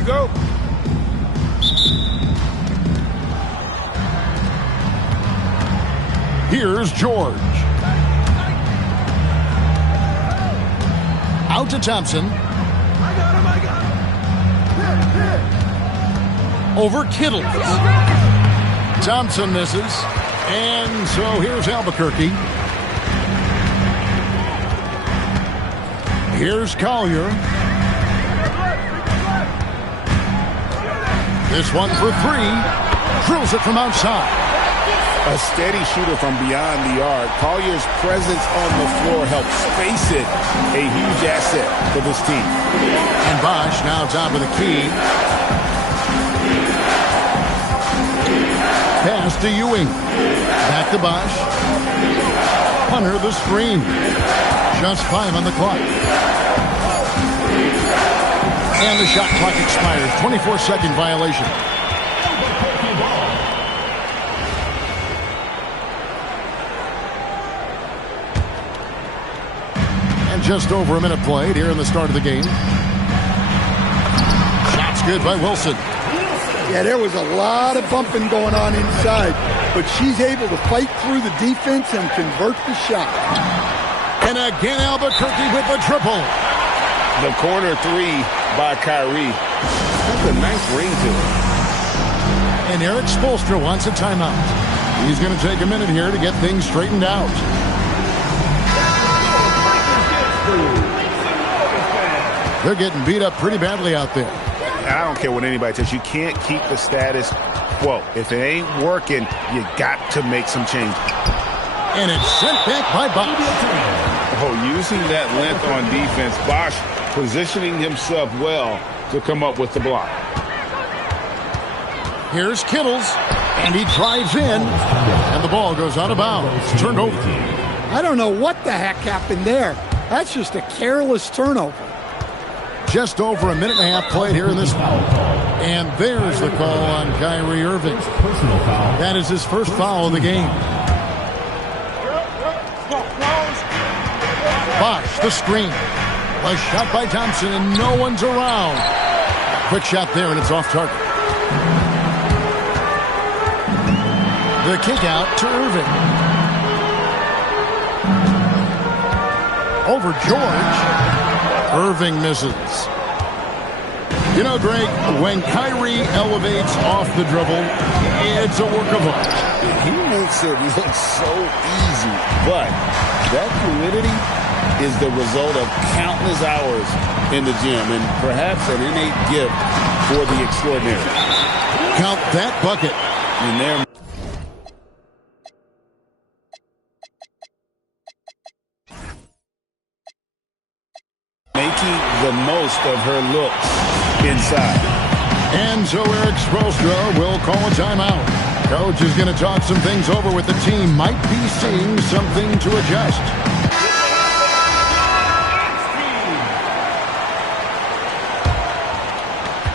we go. Here's George. Out to Thompson. I got him. Over Kittle. Thompson misses. And so here's Albuquerque. Here's Collier. This one for three. Drills it from outside. A steady shooter from beyond the arc. Collier's presence on the floor helps space it. A huge asset for this team. And Bosch now top of the key. Pass to Ewing. Back to Bosch. Hunter the screen. Just 5 on the clock. And the shot clock expires. 24-second violation. And just over a minute played here in the start of the game. Shot's good by Wilson. Yeah, there was a lot of bumping going on inside, but she's able to fight through the defense and convert the shot. And again, Albuquerque with the triple. The corner three by Kyrie. That's a nice ring to it. And Eric Spoelstra wants a timeout. He's going to take a minute here to get things straightened out. They're getting beat up pretty badly out there. I don't care what anybody says. You can't keep the status quo. If it ain't working, you got to make some change. And it's sent back by Bosch. Oh, using that length on defense, Bosch positioning himself well to come up with the block. Here's Kittles, and he drives in, and the ball goes out of bounds. Turned over. I don't know what the heck happened there. That's just a careless turnover. Just over a minute and a half played here in this one. And there's the call on Kyrie Irving. That is his first foul of the game. Bosch, the screen. A shot by Thompson, and no one's around. Quick shot there, and it's off target. The kick out to Irving. Over George. Irving misses. You know, Greg, when Kyrie elevates off the dribble, it's a work of art. He makes it look so easy, but that fluidity is the result of countless hours in the gym and perhaps an innate gift for the extraordinary. Count that bucket. And there. Making the most of her looks inside. And so Eric Spoelstra will call a timeout. Coach is going to talk some things over with the team. Might be seeing something to adjust.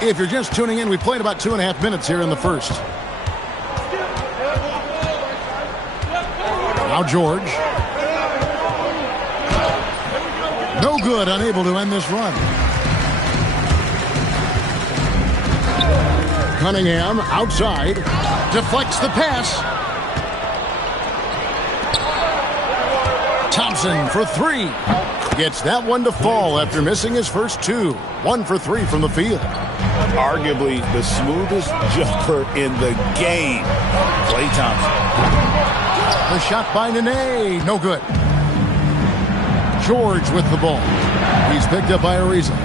If you're just tuning in, we played about 2.5 minutes here in the first. Now George. No good, unable to end this run. Cunningham outside. Deflects the pass. Thompson for three. Gets that one to fall after missing his first two. 1 for 3 from the field. Arguably the smoothest jumper in the game. Klay Thompson. The shot by Nene. No good. George with the ball. He's picked up by Ariza.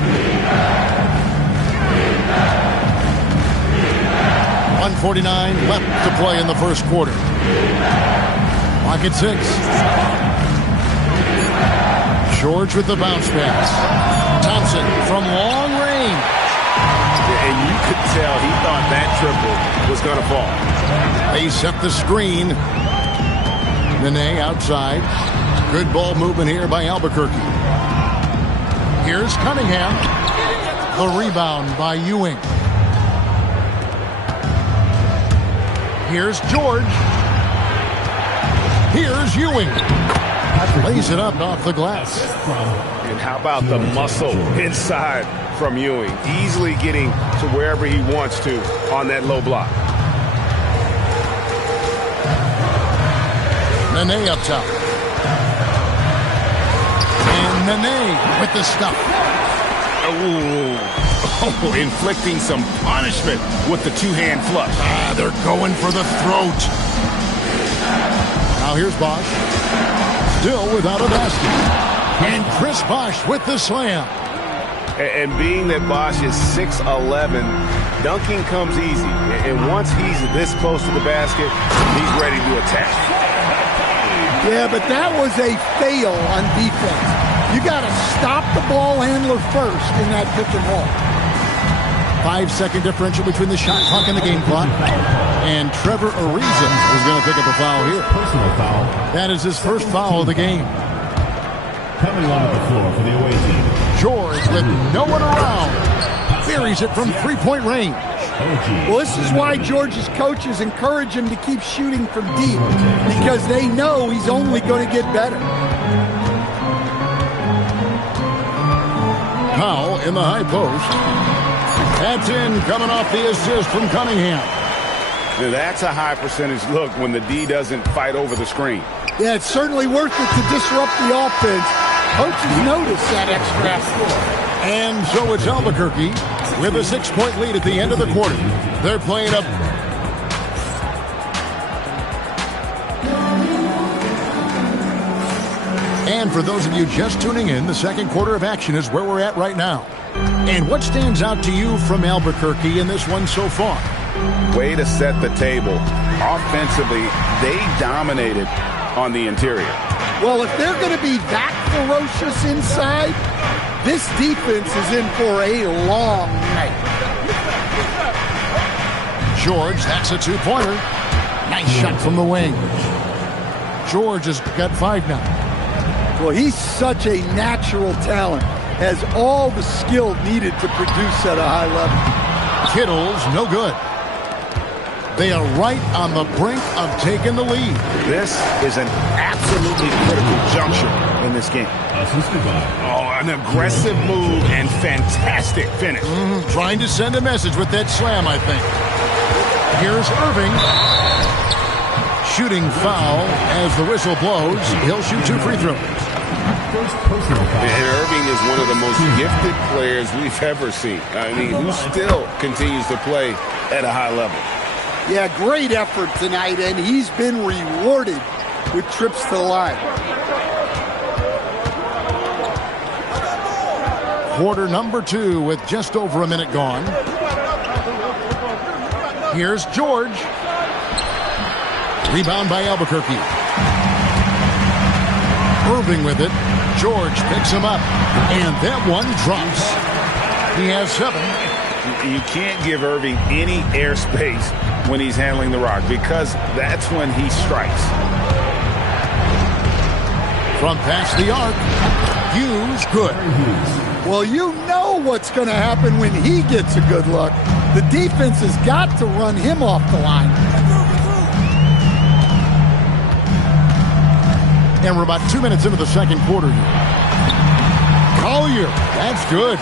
1:49 left to play in the first quarter. Clock at 6. George with the bounce pass. Thompson from long range. And you could tell he thought that triple was going to fall. They set the screen. Nene outside. Good ball movement here by Albuquerque. Here's Cunningham. The rebound by Ewing. Here's George. Here's Ewing. Lays it up off the glass. And how about the muscle inside from Ewing? Easily getting to wherever he wants to on that low block. Nene up top. And Nene with the stuff. Oh, inflicting some punishment with the two-hand flush. They're going for the throat. Now here's Bosch. Still without a basket. And Chris Bosch with the slam. And being that Bosch is 6'11", dunking comes easy. And once he's this close to the basket, he's ready to attack. Yeah, but that was a fail on defense. You got to stop the ball handler first in that pick and roll. 5-second differential between the shot clock and the game clock. And Trevor Ariza is going to pick up a foul here. Personal foul. That is his first foul of the game. Coming onto the floor for the away team. George with no one around. Buries it from three-point range. Well, this is why George's coaches encourage him to keep shooting from deep, because they know he's only going to get better. Powell in the high post. That's in, coming off the assist from Cunningham. Now that's a high percentage look when the D doesn't fight over the screen. Yeah, it's certainly worth it to disrupt the offense. Coaches notice that extra effort. And so it's Albuquerque with a 6-point lead at the end of the quarter. They're playing up. And for those of you just tuning in, the second quarter of action is where we're at right now. And what stands out to you from Albuquerque in this one so far? Way to set the table. Offensively, they dominated on the interior. Well, if they're going to be that ferocious inside, this defense is in for a long night. George, that's a two-pointer. Nice shot from the wing. George has got 5 now. Well, he's such a natural talent. Has all the skill needed to produce at a high level. Kittle's no good. They are right on the brink of taking the lead. This is an absolutely critical juncture in this game. Oh, an aggressive move and fantastic finish. Trying to send a message with that slam, I think. Here's Irving. Shooting foul as the whistle blows. He'll shoot 2 free throws. And Irving is one of the most gifted players we've ever seen. I mean, who still continues to play at a high level. Yeah, great effort tonight, and he's been rewarded with trips to the line. Quarter number 2 with just over a minute gone. Here's George. Rebound by Albuquerque. Irving with it. George picks him up, and that one drops. He has 7. You can't give Irving any airspace when he's handling the rock, because that's when he strikes. From past the arc, Hughes good. Well, you know what's going to happen when he gets a good look. The defense has got to run him off the line. And we're about 2 minutes into the second quarter here. Collier, that's good.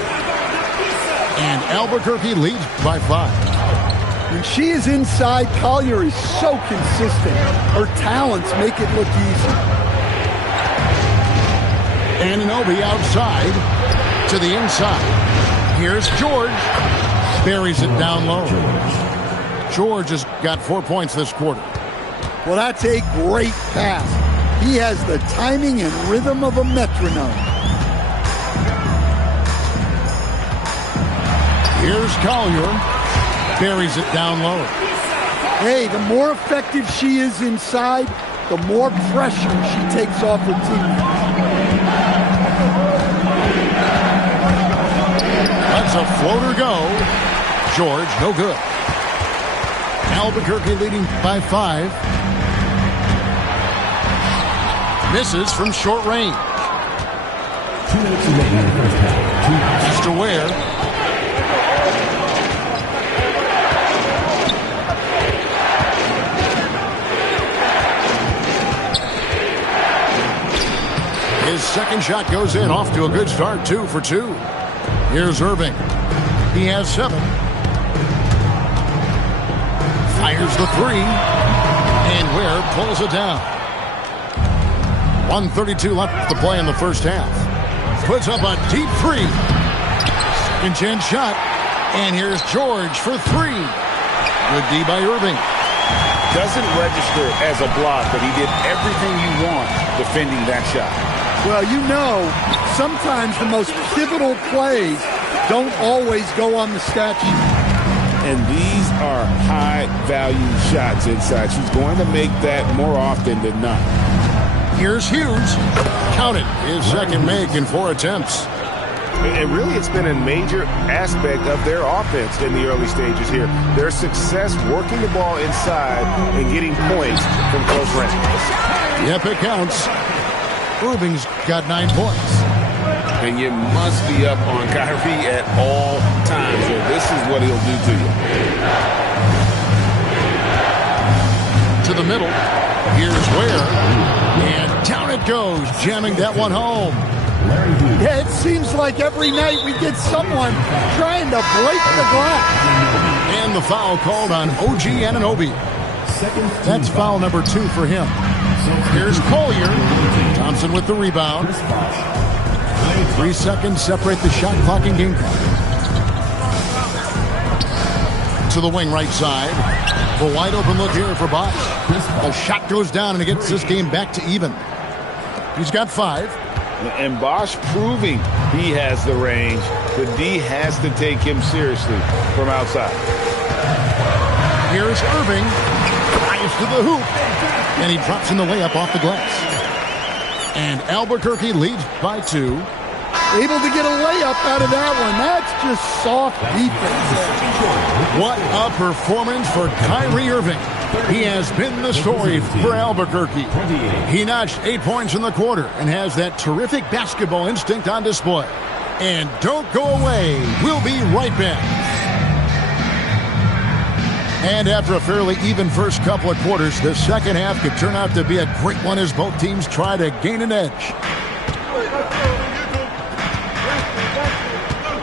And Albuquerque leads by 5. When she is inside, Collier is so consistent. Her talents make it look easy. Anunoby outside to the inside. Here's George. Buries it down low. George has got 4 points this quarter. Well, that's a great pass. He has the timing and rhythm of a metronome. Here's Collier. Buries it down low. Hey, the more effective she is inside, the more pressure she takes off her teammates. Lets a floater go. George, no good. Albuquerque leading by 5. Misses from short range. 2 minutes remaining in the first half. Just aware. second shot goes in. Off to a good start, 2 for 2. Here's Irving. He has 7. Fires the 3. And Ware pulls it down. 1:32 left to play in the first half. Puts up a deep 3. Second chance shot. And here's George for 3. Good D by Irving. Doesn't register as a block, but he did everything you want defending that shot. Well, you know, sometimes the most pivotal plays don't always go on the stat sheet. And these are high-value shots inside. She's going to make that more often than not. Here's Hughes. Count it. His second make in 4 attempts. And really, it's been a major aspect of their offense in the early stages here. Their success working the ball inside and getting points from close range. Yep, it counts. Irving's got 9 points. And you must be up on Kyrie at all times, or this is what he'll do to you. To the middle. Here's Ware. And down it goes, jamming that one home. Yeah, it seems like every night we get someone trying to break the glass. And the foul called on OG Anunoby. That's foul number 2 for him. Here's Collier. Thompson with the rebound. 3 seconds separate the shot clock and game clock. To the wing right side. The wide open look here for Bosch. The shot goes down and it gets this game back to even. He's got 5. And Bosch proving he has the range. The D has to take him seriously from outside. Here's Irving. Drives to the hoop. And he drops in the layup off the glass. And Albuquerque leads by 2. Able to get a layup out of that one. That's just soft defense. What a performance for Kyrie Irving. He has been the story for Albuquerque. He notched 8 points in the quarter and has that terrific basketball instinct on display. And don't go away. We'll be right back. And after a fairly even first couple of quarters, the second half could turn out to be a great one as both teams try to gain an edge.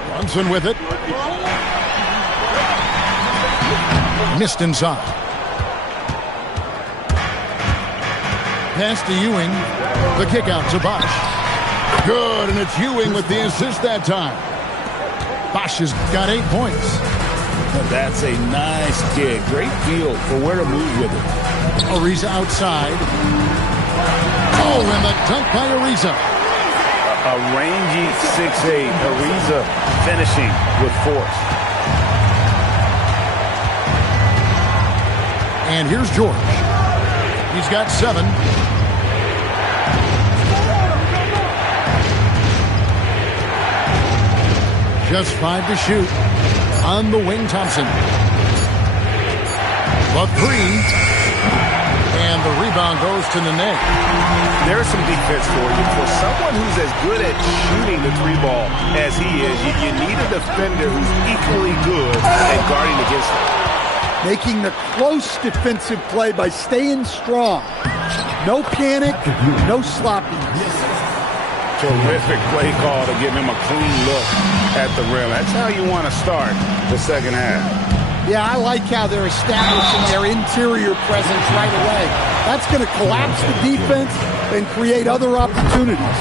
Brunson with it. Missed inside. Pass to Ewing. The kick out to Bosch. Good, and it's Ewing with the assist that time. Bosch has got 8 points. That's a nice kick. Great feel for where to move with it. Ariza outside. Oh, and the dunk by Ariza. A rangy 6'8". Ariza finishing with force. And here's George. He's got 7. Just 5 to shoot. On the wing, Thompson. The 3. And the rebound goes to Nene. There's some defense for you. For someone who's as good at shooting the 3 ball as he is, you need a defender who's equally good at guarding against him. Making the close defensive play by staying strong. No panic, no sloppiness. Terrific play call to give him a clean look at the rim. That's how you want to start the second half. Yeah, I like how they're establishing their interior presence right away. That's going to collapse the defense and create other opportunities.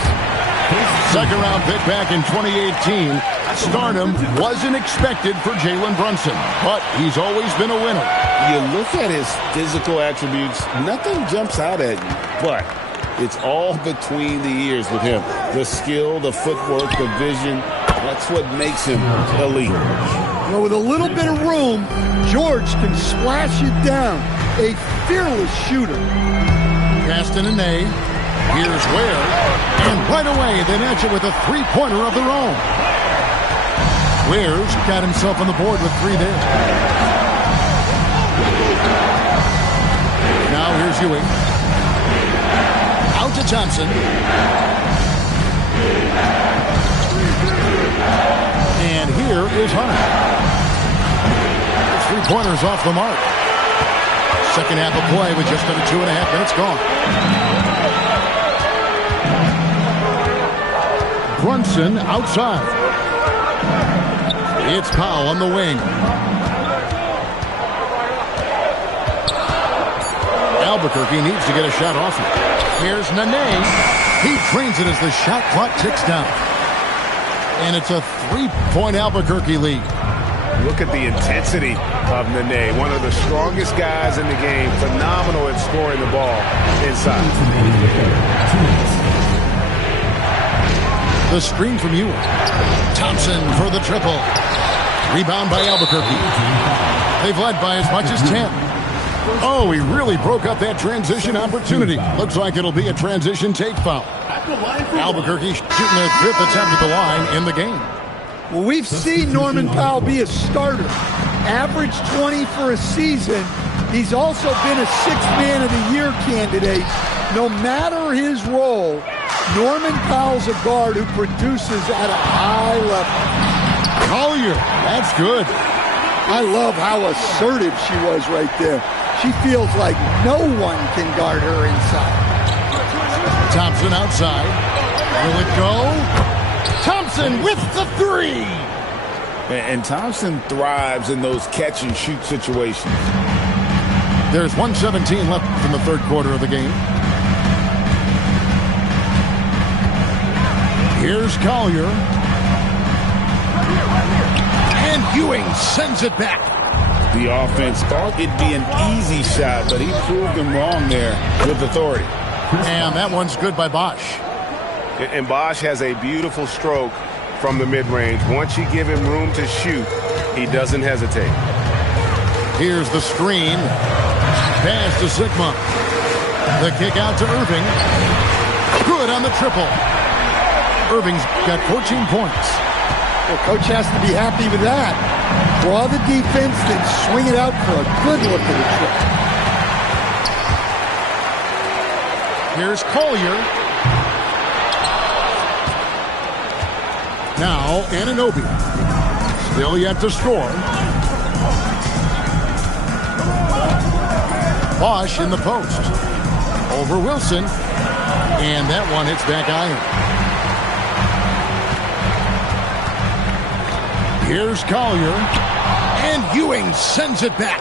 Second round pick back in 2018. Stardom wasn't expected for Jalen Brunson, but he's always been a winner. You look at his physical attributes, nothing jumps out at you, but it's all between the ears with him. The skill, the footwork, the vision, that's what makes him elite. Well, with a little bit of room, George can splash it down. A fearless shooter. Pass to Nene. Here's Ware. And right away, they match it with a 3-pointer of their own. Ware's got himself on the board with 3 there. Now here's Ewing. Out to Thompson. And here is Hunter. 3-pointers off the mark. Second half of play with just under 2.5 minutes gone. Brunson outside. It's Powell on the wing. Albuquerque needs to get a shot off it. Here's Nene. He drains it as the shot clock ticks down. And it's a 3-point Albuquerque lead. Look at the intensity of Nene, one of the strongest guys in the game. Phenomenal at scoring the ball inside. The screen from Ewing. Thompson for the triple. Rebound by Albuquerque. They've led by as much as 10. Oh, he really broke up that transition opportunity. Looks like it'll be a transition take foul. Albuquerque shooting their 5th attempt at the line in the game. Well, we've seen Norman Powell be a starter. Average 20 for a season. He's also been a 6th Man of the Year candidate. No matter his role, Norman Powell's a guard who produces at a high level. Collier, that's good. I love how assertive she was right there. She feels like no one can guard her inside. Thompson outside. Will it go? Thompson with the 3. And Thompson thrives in those catch-and-shoot situations. There's 1:17 left in the third quarter of the game. Here's Collier. And Ewing sends it back. The offense thought it'd be an easy shot, but he proved them wrong there with authority. And that one's good by Bosch. And Bosch has a beautiful stroke from the mid-range. Once you give him room to shoot, he doesn't hesitate. Here's the screen. Pass to Sigma. The kick out to Irving. Good on the triple. Irving's got 14 points. Well, coach has to be happy with that. Draw the defense, then swing it out for a good look at the triple. Here's Collier. Now Anunoby. Still yet to score. Bosch in the post. Over Wilson. And that one hits back iron. Here's Collier. And Ewing sends it back.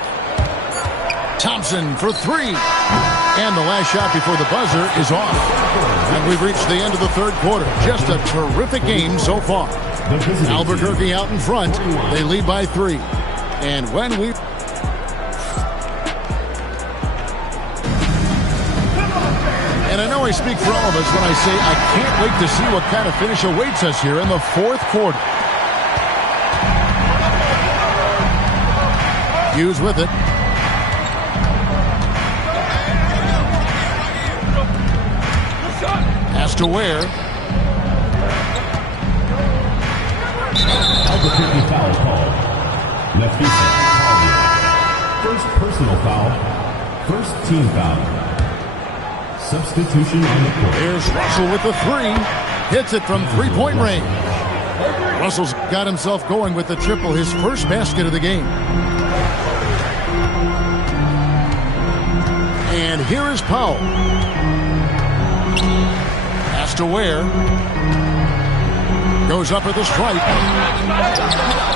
Thompson for 3. And the last shot before the buzzer is off. And we've reached the end of the third quarter. Just a terrific game so far. Albuquerque out in front. They lead by 3. And when we... And I know I speak for all of us when I say I can't wait to see what kind of finish awaits us here in the fourth quarter. Hughes with it. Has to Ware. Albuquerque foul call. Left defense. First personal foul. First team foul. Substitution on the court. Here's Russell with the 3. Hits it from 3-point range. Russell's got himself going with the triple, his first basket of the game. And here is Powell. Has to Ware. Goes up at the stripe.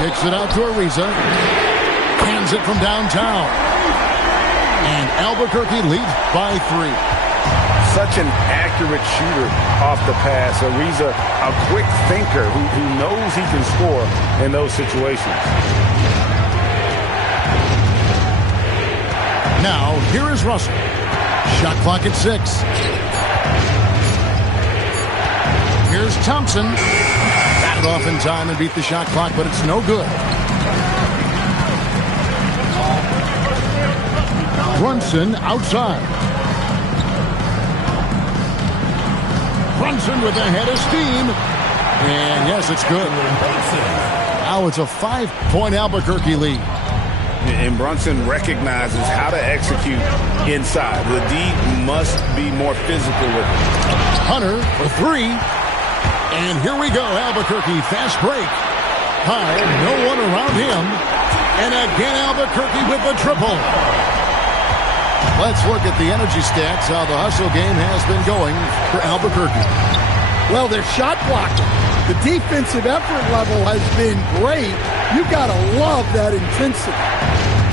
Kicks it out to Ariza. Hands it from downtown. And Albuquerque leads by 3. Such an accurate shooter off the pass. Ariza, a quick thinker who knows he can score in those situations. Now, here is Russell. Shot clock at 6. Here's Thompson. Got it off in time and beat the shot clock, but it's no good. Brunson outside. Brunson with a head of steam. And yes, it's good. Now it's a 5-point Albuquerque lead. And Brunson recognizes how to execute inside. The D must be more physical with it. Hunter for 3. And here we go, Albuquerque, fast break. High, no one around him. And again, Albuquerque with the triple. Let's look at the energy stats, how the hustle game has been going for Albuquerque. Well, they're shot blocking. The defensive effort level has been great. You got to love that intensity.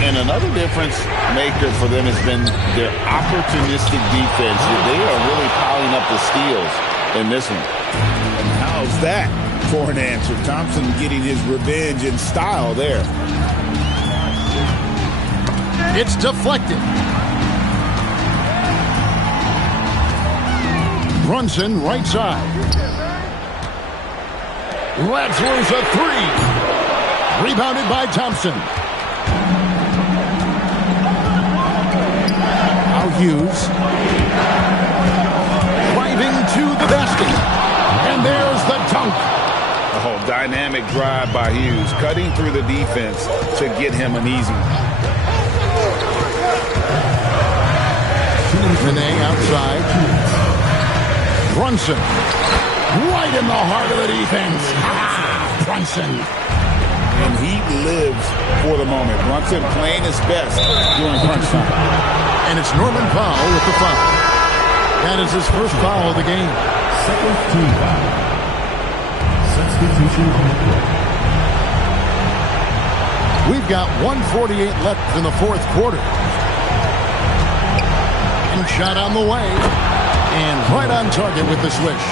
And another difference maker for them has been their opportunistic defense. They are really piling up the steals in this one. And how's that for an answer? Thompson getting his revenge in style there. It's deflected. Brunson, right side. Lets loose a three. Rebounded by Thompson. Now Hughes. Driving to the basket. And there's the dunk. Oh, dynamic drive by Hughes, cutting through the defense to get him an easy one. Renee outside. Brunson. Right in the heart of the defense. Brunson. And he lives for the moment. Brunson playing his best during crunch time. And it's Norman Powell with the foul. That is his first foul of the game. Second team foul. Substitution on the court. We've got 1:48 left in the fourth quarter. And shot on the way. And right on target with the swish.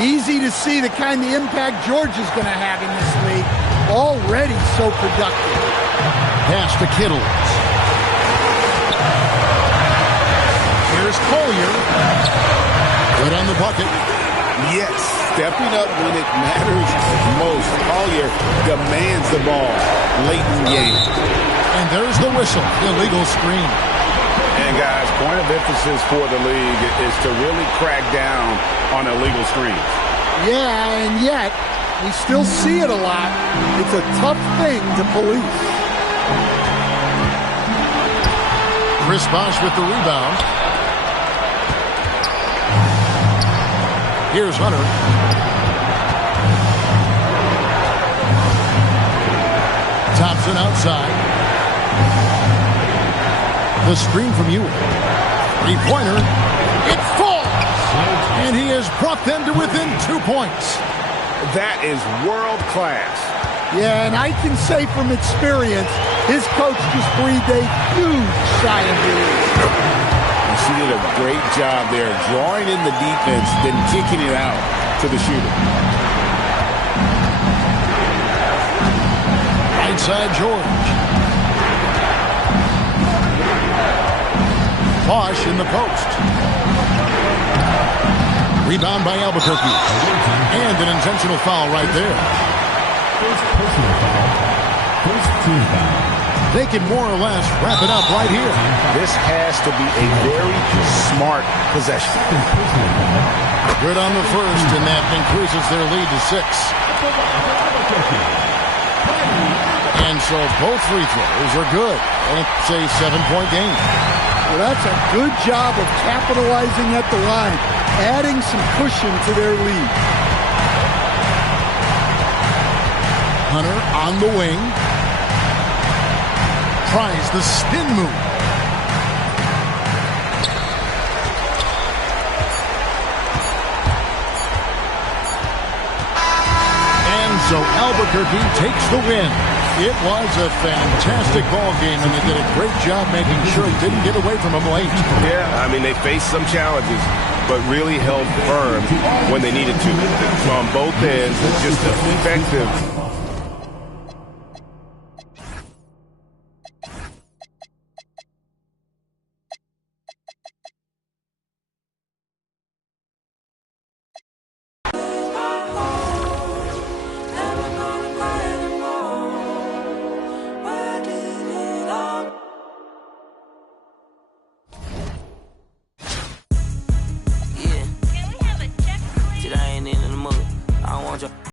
Easy to see the kind of impact George is going to have in this league. Already so productive. Pass to Kittle. Here's Collier. Good on the bucket. Yes, stepping up when it matters most. Collier demands the ball late in the game. And there's the whistle. Illegal screen. And guys, point of emphasis for the league is to really crack down on illegal screens. Yeah, and yet we still see it a lot. It's a tough thing to police. Chris Bosh with the rebound. Here's Hunter. Thompson outside. The screen from Ewing. Three-pointer. It falls! And he has brought them to within 2 points. That is world class. Yeah, and I can say from experience, his coach just breathed a huge sigh of relief. And she did a great job there, drawing in the defense, then kicking it out to the shooter. Right side, George. Bosh in the post. Rebound by Albuquerque. And an intentional foul right there. First personal foul. First team foul. They can more or less wrap it up right here. This has to be a very smart possession. Good on the first, and that increases their lead to 6. And so both free throws are good. And it's a 7-point game. Well, that's a good job of capitalizing at the line, adding some cushion to their lead. Hunter on the wing. Tries the spin move. And so Albuquerque takes the win. It was a fantastic ball game, and they did a great job making sure it didn't get away from them late. Yeah, I mean, they faced some challenges, but really held firm when they needed to. On both ends, just effective